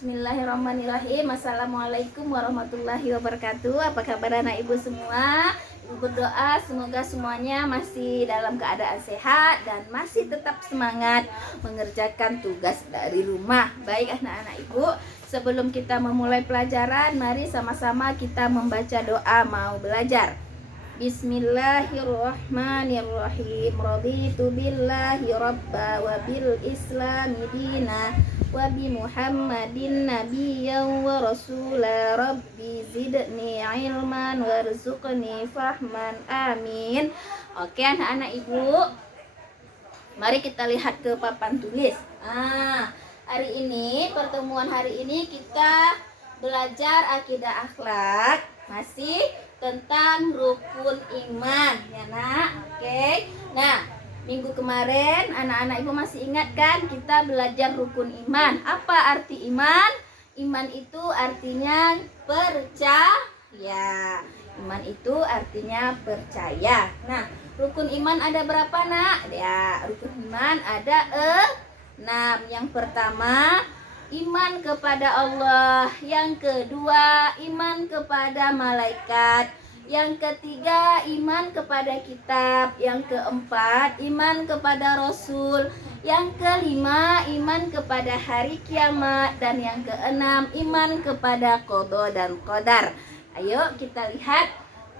Bismillahirrahmanirrahim. Assalamualaikum warahmatullahi wabarakatuh. Apa kabar anak ibu semua? Ibu berdoa semoga semuanya masih dalam keadaan sehat dan masih tetap semangat mengerjakan tugas dari rumah. Baik anak-anak ibu, sebelum kita memulai pelajaran, mari sama-sama kita membaca doa mau belajar. Bismillahirrahmanirrahim. Raditu billahi rabba wa bil islami dina wa bi Muhammadin nabiyyan wa rasula. Rabbi zidni ilman warzuqni fahman. Amin. Oke anak-anak ibu, mari kita lihat ke papan tulis. Hari ini, pertemuan hari ini kita belajar akidah akhlak, masih tentang rukun iman ya nak. Oke. Nah, minggu kemarin anak-anak ibu masih ingat kan kita belajar rukun iman. Apa arti iman? Iman itu artinya percaya. Iman itu artinya percaya. Nah, rukun iman ada berapa nak? Ya, rukun iman ada 6. Yang pertama, iman kepada Allah. Yang kedua, iman kepada malaikat. Yang ketiga, iman kepada kitab. Yang keempat, iman kepada Rasul. Yang kelima, iman kepada hari kiamat. Dan yang keenam, iman kepada qada dan qadar. Ayo kita lihat.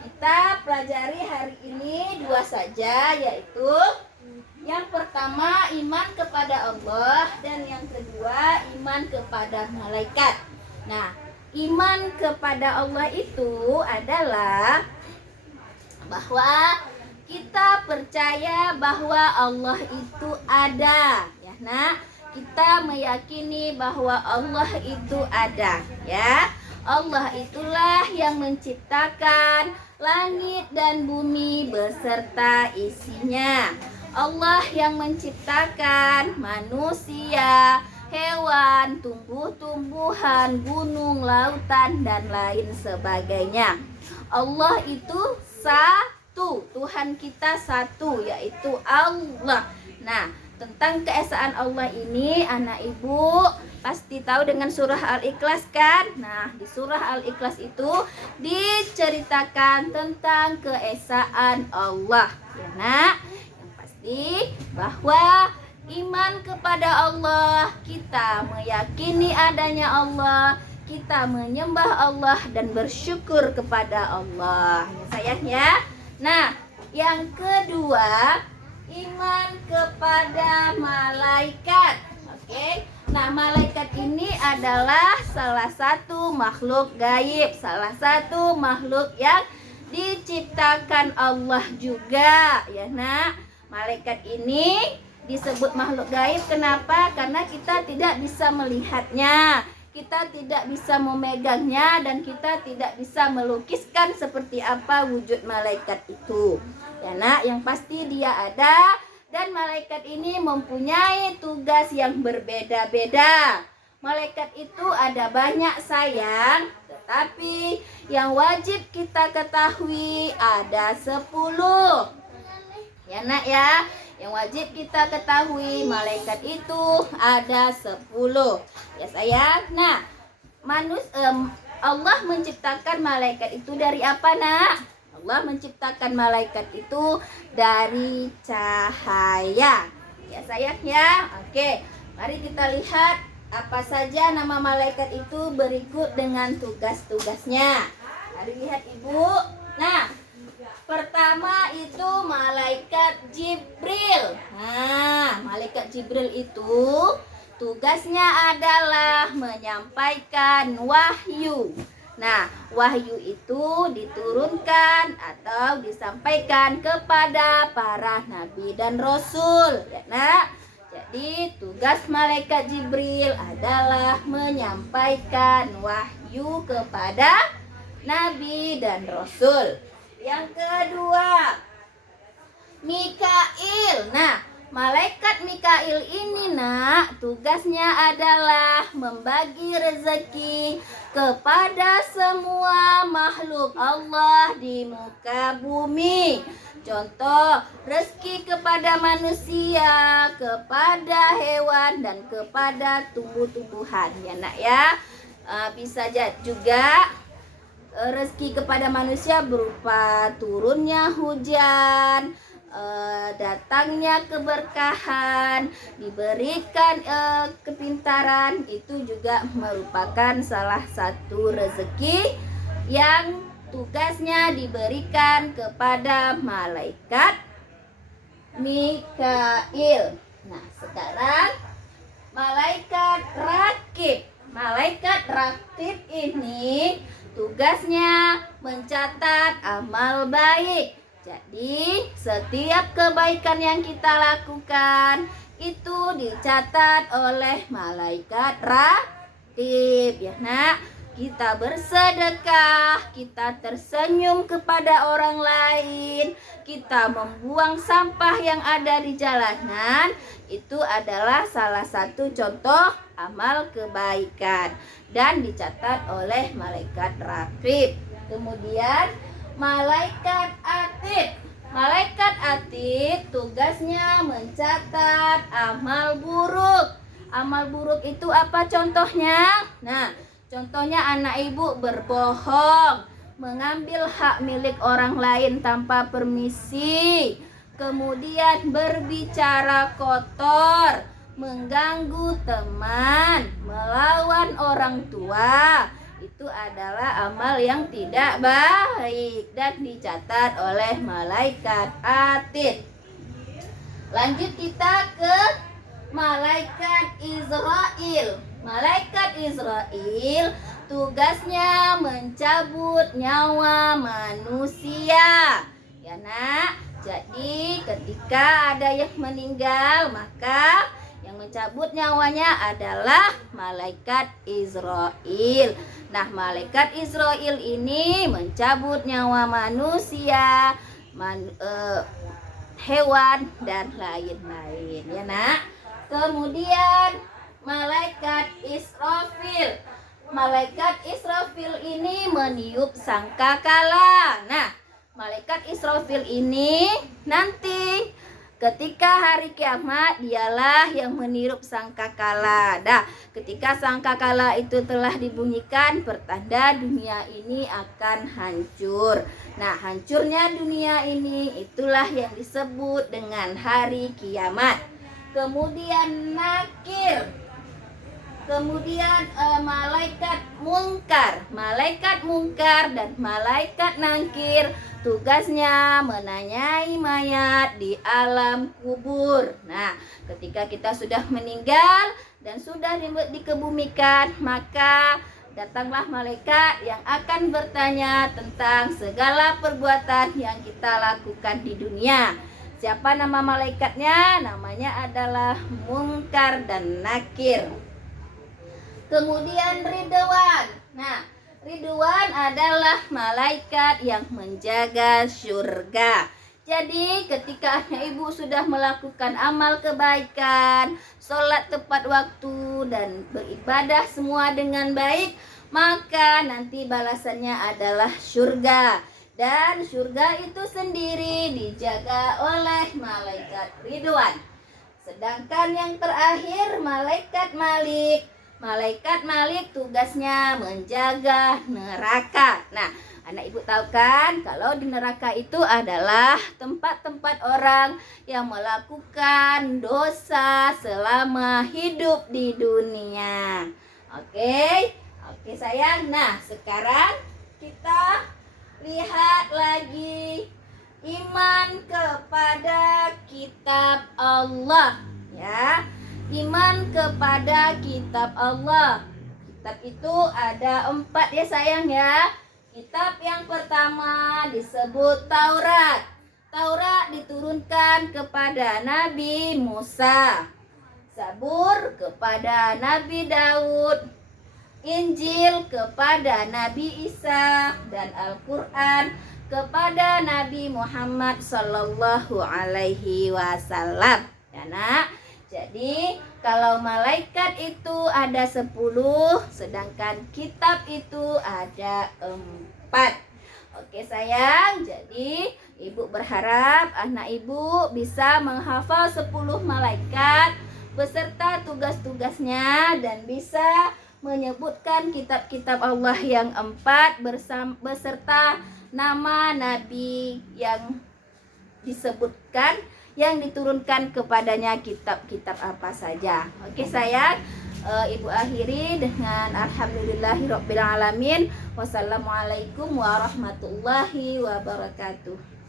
Kita pelajari hari ini 2 saja, yaitu yang pertama iman kepada Allah dan yang kedua iman kepada malaikat. Nah, iman kepada Allah itu adalah bahwa kita percaya bahwa Allah itu ada, ya nak. Kita meyakini bahwa Allah itu ada, ya. Allah itulah yang menciptakan langit dan bumi beserta isinya. Allah yang menciptakan manusia, hewan, tumbuh-tumbuhan, gunung, lautan, dan lain sebagainya. Allah itu satu, Tuhan kita satu, yaitu Allah. Nah, tentang keesaan Allah ini anak ibu pasti tahu dengan surah Al-Ikhlas kan? Nah, di surah Al-Ikhlas itu diceritakan tentang keesaan Allah, ya nak. Bahwa iman kepada Allah, kita meyakini adanya Allah, kita menyembah Allah dan bersyukur kepada Allah, ya sayang ya. Nah, yang kedua, iman kepada malaikat. Oke. Nah, malaikat ini adalah salah satu makhluk gaib, salah satu makhluk yang diciptakan Allah juga, ya nak. Malaikat ini disebut makhluk gaib. Kenapa? Karena kita tidak bisa melihatnya, kita tidak bisa memegangnya, dan kita tidak bisa melukiskan seperti apa wujud malaikat itu. Ya nak, yang pasti dia ada, dan malaikat ini mempunyai tugas yang berbeda-beda. Malaikat itu ada banyak sayang, tetapi yang wajib kita ketahui ada 10. Ya nak ya, yang wajib kita ketahui malaikat itu ada 10. Ya sayang. Nah, Allah menciptakan malaikat itu dari apa nak? Allah menciptakan malaikat itu dari cahaya. Ya sayang ya. Oke, mari kita lihat apa saja nama malaikat itu berikut dengan tugas-tugasnya. Mari lihat ibu. Nah, pertama itu malaikat Jibril. Nah, malaikat Jibril itu tugasnya adalah menyampaikan wahyu. Nah, wahyu itu diturunkan atau disampaikan kepada para nabi dan rasul, ya nak. Jadi tugas malaikat Jibril adalah menyampaikan wahyu kepada nabi dan rasul. Yang kedua, Mikail. Nah, Malaikat Mikail ini nak, tugasnya adalah membagi rezeki kepada semua makhluk Allah di muka bumi. Contoh, rezeki kepada manusia, kepada hewan, dan kepada tumbuh-tumbuhan ya nak ya. Bisa juga rezeki kepada manusia berupa turunnya hujan, datangnya keberkahan, diberikan kepintaran. Itu juga merupakan salah satu rezeki yang tugasnya diberikan kepada malaikat Mikail. Nah, sekarang malaikat rakib. Malaikat rakib ini tugasnya mencatat amal baik. Jadi setiap kebaikan yang kita lakukan itu dicatat oleh malaikat rakib ya nak. Kita bersedekah, kita tersenyum kepada orang lain, kita membuang sampah yang ada di jalanan, itu adalah salah satu contoh amal kebaikan dan dicatat oleh malaikat rakib. Kemudian malaikat atid. Malaikat atid tugasnya mencatat amal buruk. Amal buruk itu apa contohnya? Nah, contohnya anak ibu berbohong, mengambil hak milik orang lain tanpa permisi, kemudian berbicara kotor, mengganggu teman, melawan orang tua. Itu adalah amal yang tidak baik dan dicatat oleh malaikat atid. Lanjut kita ke malaikat Israil. Malaikat Israil tugasnya mencabut nyawa manusia ya nak. Jadi ketika ada yang meninggal, maka yang mencabut nyawanya adalah malaikat Israil. Nah, malaikat Israil ini mencabut nyawa manusia, hewan, dan lain-lain ya nak. Kemudian malaikat Israfil. Malaikat Israfil ini meniup sangkakala. Nah, malaikat Israfil ini nanti ketika hari kiamat dialah yang meniup sangkakala. Dah, ketika sangkakala itu telah dibunyikan, pertanda dunia ini akan hancur. Nah, hancurnya dunia ini itulah yang disebut dengan hari kiamat. Kemudian nakir. Kemudian malaikat mungkar. Malaikat mungkar dan malaikat nakir tugasnya menanyai mayat di alam kubur. Nah, ketika kita sudah meninggal dan sudah dikebumikan, maka datanglah malaikat yang akan bertanya tentang segala perbuatan yang kita lakukan di dunia. Siapa nama malaikatnya? Namanya adalah Mungkar dan Nakir. Kemudian Ridwan. Nah, Ridwan adalah malaikat yang menjaga surga. Jadi ketika ibu sudah melakukan amal kebaikan, sholat tepat waktu, dan beribadah semua dengan baik, maka nanti balasannya adalah surga. Dan surga itu sendiri dijaga oleh malaikat Ridwan. Sedangkan yang terakhir malaikat Malik. Malaikat Malik tugasnya menjaga neraka. Nah, anak ibu tahu kan kalau di neraka itu adalah tempat-tempat orang yang melakukan dosa selama hidup di dunia. Oke sayang. Nah, sekarang kita lihat lagi iman kepada kitab Allah ya. Iman kepada kitab Allah. Kitab itu ada 4 ya sayang ya. Kitab yang pertama disebut Taurat. Taurat diturunkan kepada Nabi Musa. Zabur kepada Nabi Daud. Injil kepada Nabi Isa, dan Al-Quran kepada Nabi Muhammad Sallallahu Alaihi Wasallam. ya nak. Jadi kalau malaikat itu ada 10, sedangkan kitab itu ada 4. Oke sayang, jadi ibu berharap anak ibu bisa menghafal 10 malaikat beserta tugas-tugasnya dan bisa menyebutkan kitab-kitab Allah yang 4 beserta nama nabi yang disebutkan, yang diturunkan kepadanya kitab-kitab apa saja. Oke sayang, ibu akhiri dengan alhamdulillahirabbil alamin. Wassalamualaikum warahmatullahi wabarakatuh.